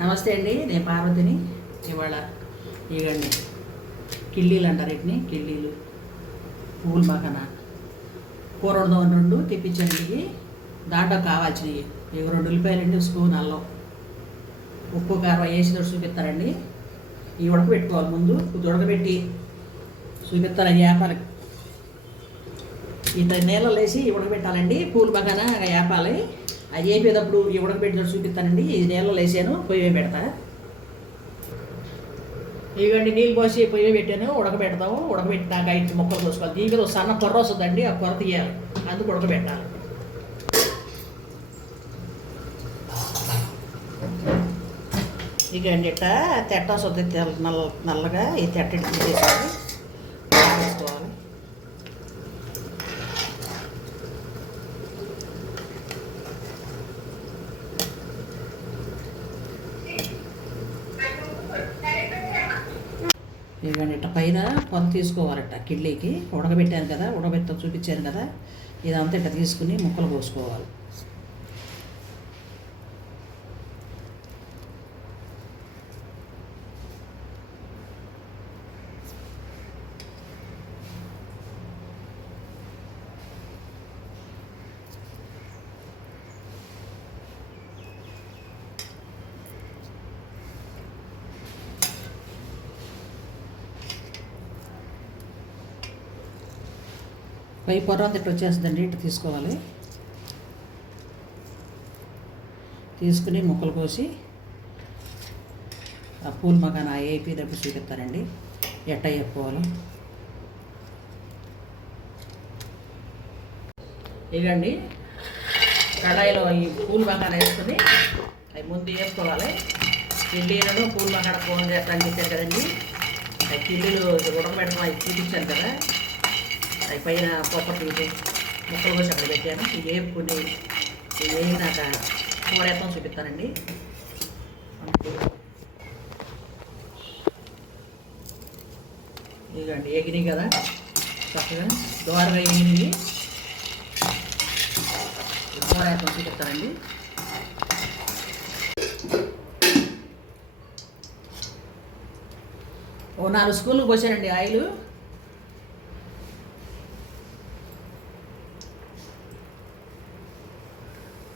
నమస్తే అండి నేను పార్వతిని. ఇవాళ ఇవ్వండి. కిళ్ళీలు అంటారు వీటిని కిళ్ళీలు. పూలు మకన. కూర వండుదాం రెండు తెప్పించండి దాంట్లో కావాల్సినవి. ఇవి రెండు ఉల్లిపాయలండి స్పూన్ అల్లం. ఉప్పు కారం వేసి చూపిస్తారండి. ఇవి ఉడకబెట్టుకోవాలి ముందు. ఉడకబెట్టి చూపిస్తారు వేపాలి ఇంత నీళ్ళలో వేసి ఉడకబెట్టాలండి. పూలు బాగానే వేపాలి అది అయిపోయేటప్పుడు ఈ ఉడకబెట్టినట్టు చూపిస్తానండి. ఈ నీళ్ళలో వేసాను పొయ్యి పెడతా. ఇవ్వండి నీళ్ళు పోసి పొయ్యి పెట్టాను ఉడకబెడతాము. ఉడకబెట్టినాక ఇచ్చి మొక్కలు కోసుకోవాలి. దీనికి మీద ఒక సన్న కొర్ర వస్తుందండి ఆ కొర తీయాలి. అందుకు ఉడకబెట్టాలి. ఇక అండి ఇట్ట తెట్ట వస్తుంది తెల్ల నల్ల నల్లగా ఈ తెట్ట తీసేసుకోవాలి వేసుకోవాలి ఇవ్వండి ఇట్ట పైన పొర తీసుకోవాలట కిడ్లీకి ఉడకబెట్టాను కదా ఉడకబెట్ట చూపించాను కదా. ఇదంతా ఇట్ట తీసుకుని ముక్కలు కోసుకోవాలి. పై పొర అంతా ఇట్లా వచ్చేస్తుందండి ఇట్లా తీసుకోవాలి. తీసుకుని ముక్కలు కోసి ఆ పూల్ మకాన ఏపీ దగ్గర చూపిస్తారండి. ఎట్ట చెప్పుకోవాలి? ఇదండి కడాయిలో ఈ పూల్ మకాన వేసుకుని అవి ముందు వేసుకోవాలి. కిల్లీలను పూల్ మకాన ఫోన్ చేస్తాను చెప్పారు కదండి. ఆ కిల్లీలు ఉడకబెట్టడం అవి చూపించాను కదా. అవి పైన పొప్పట్లు ముక్కలు కోసి అక్కడ పెట్టాను. ఇవి వేపుకుని ఇవి వేగినాక కూర చూపిస్తానండి. ఇదిగండి ఎగినాయి కదా. చక్కగా దోరగా ఎగినాయి కూరెత్తం చూపిస్తానండి. ఓ నాలుగు స్కూల్కి పోసానండి ఆయిల్.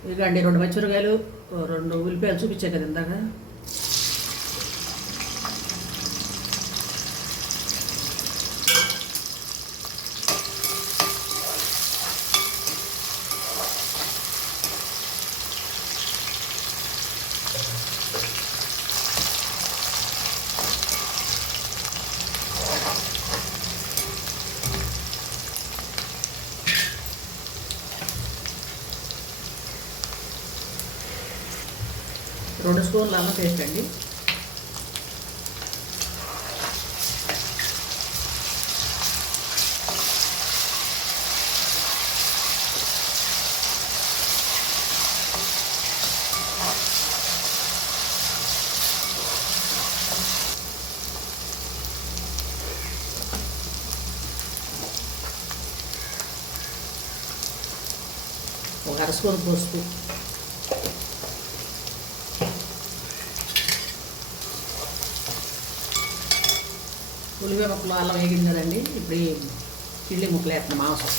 ఇదిగండి రెండు పచ్చిమిరకాయలు రెండు ఉల్లిపాయలు చూపించా కదా ఇందాక. రెండు స్పూన్లు అల్లం పేస్ట్ ఒక అర స్పూన్ పసుపు ఉల్లిపాయ ముక్కలు అల్లం వేగింది కదండి ఇప్పుడు ఈ చిల్లి ముక్కలు వేస్తున్నాం మాంసం.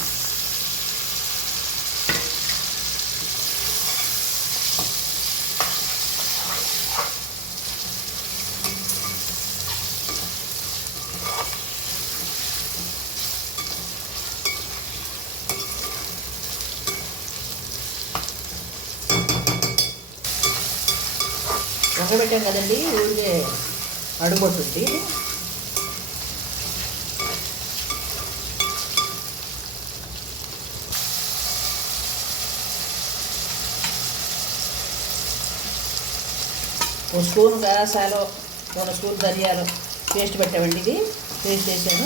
పెట్టాం కదండి ఊరికే అడుగుతుంది ఒక స్పూన్ గసాలు ఒక స్పూన్ ధనియాలు పేస్ట్ పెట్టామండి ఇది. పేస్ట్ చేశాను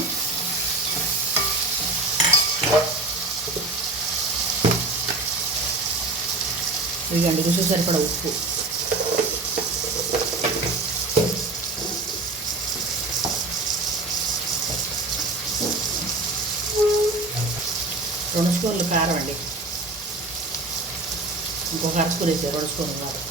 ఇదిగండి రుచి సరిపడ ఉప్పు. రెండు స్పూన్లు కారం అండి. ఇంకొక అర స్పూన్ వేసారు రెండు స్పూన్లు కారం.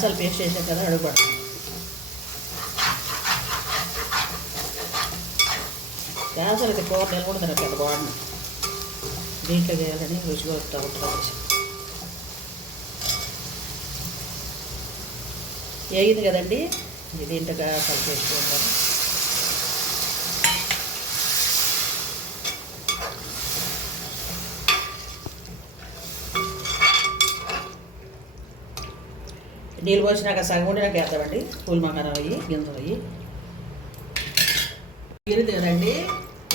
ಸ್ವಲ್ಪ ಎಷ್ಟು ಎಷ್ಟಕ್ಕೆ ಹಡಬೇಡ గ్యాస్ అయితే కూర నెలకొంటారు కదా బాగుంది దీంట్లో చేయాలని రుచిగా వస్తూ ఉంటుంది వేగింది కదండి దీంట్లో కలిపి వేసుకుంటాను నీళ్ళు పోసినాక సగం ఉండినాక వేస్తామండి పూల మంగారం అయ్యి గింజలు అయ్యి గిరిది కదండి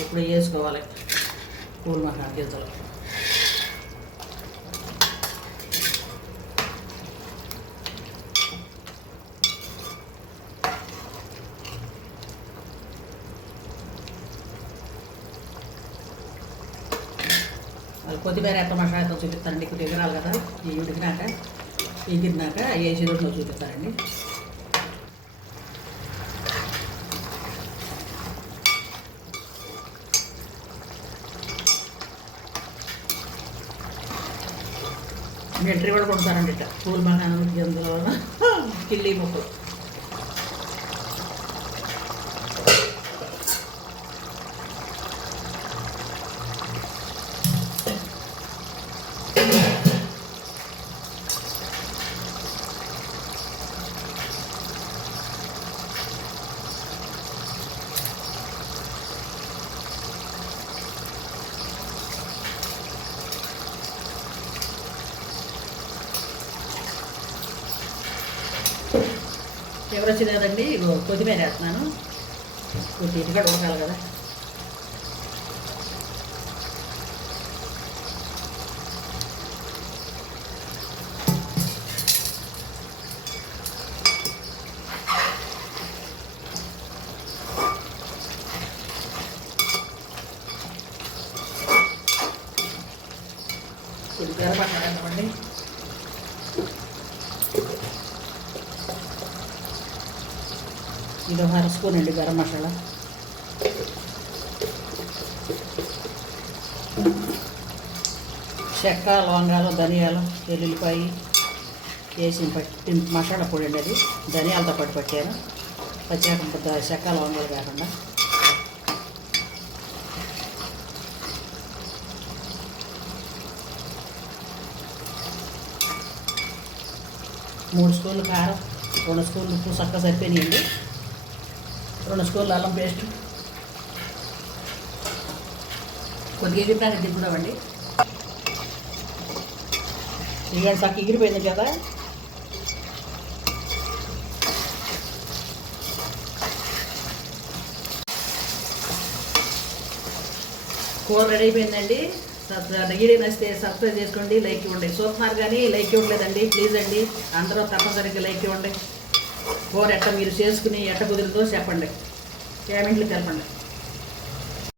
ఇప్పుడు వేసుకోవాలి పూల మకార గింజలు కొద్దిమేర కొత్తిమీర ఎంత మసాలా చూపిస్తానండి. కొద్దిగా ఎగరాలి కదా. ఈ ఉడికినాక ఎగిరినాక వేసి రోడ్లో చూపిస్తారండి ಮಿಲ್ಟ್ರಿಗಳು ಕೊಡ್ತಾರಂದಿಟ್ಟ ಸ್ಕೂಲ್ ಮಗ ನಮಗೆ ಜನಗಳು ಕಿಲ್ಲಿ ಮಕ್ಕಳು ఎవరు వచ్చింది కదండి కొత్తిమీర వేస్తున్నాను. కొద్దిగా ఇటుగా ఉడకాలి కదా. ఇది ఒక అర స్పూన్ అండి గరం మసాలా. చెక్క లవంగాలు ధనియాలు వెల్లుల్లిపాయి వేసి పట్టి మసాలా పొడి అండి అది. ధనియాలతో పాటు పట్టాను. పచ్చాక చెక్క లవంగాలు కాకుండా. మూడు స్పూన్లు కారం రెండు స్పూన్లు ఉప్పు చక్క సరిపోయినాయండి. రెండు స్పూన్లు అల్లం పేస్ట్. కొద్దిగా ఎగిరినాక దింపుదామండి ఇక సక్క ఎగిరిపోయింది కదా. కూర రెడీ అయిపోయిందండి. వీడియో నచ్చితే సబ్స్క్రైబ్ చేసుకోండి లైక్ ఇవ్వండి. చూస్తున్నారు కానీ లైక్ ఇవ్వట్లేదండి. ప్లీజ్ అండి. అందరూ తప్పనిసరిగా లైక్ ఇవ్వండి. కూర ఎట్ట మీరు చేసుకుని ఎట్ట కుదురుతో చెప్పండి. పేమెంట్లు తెలపండి.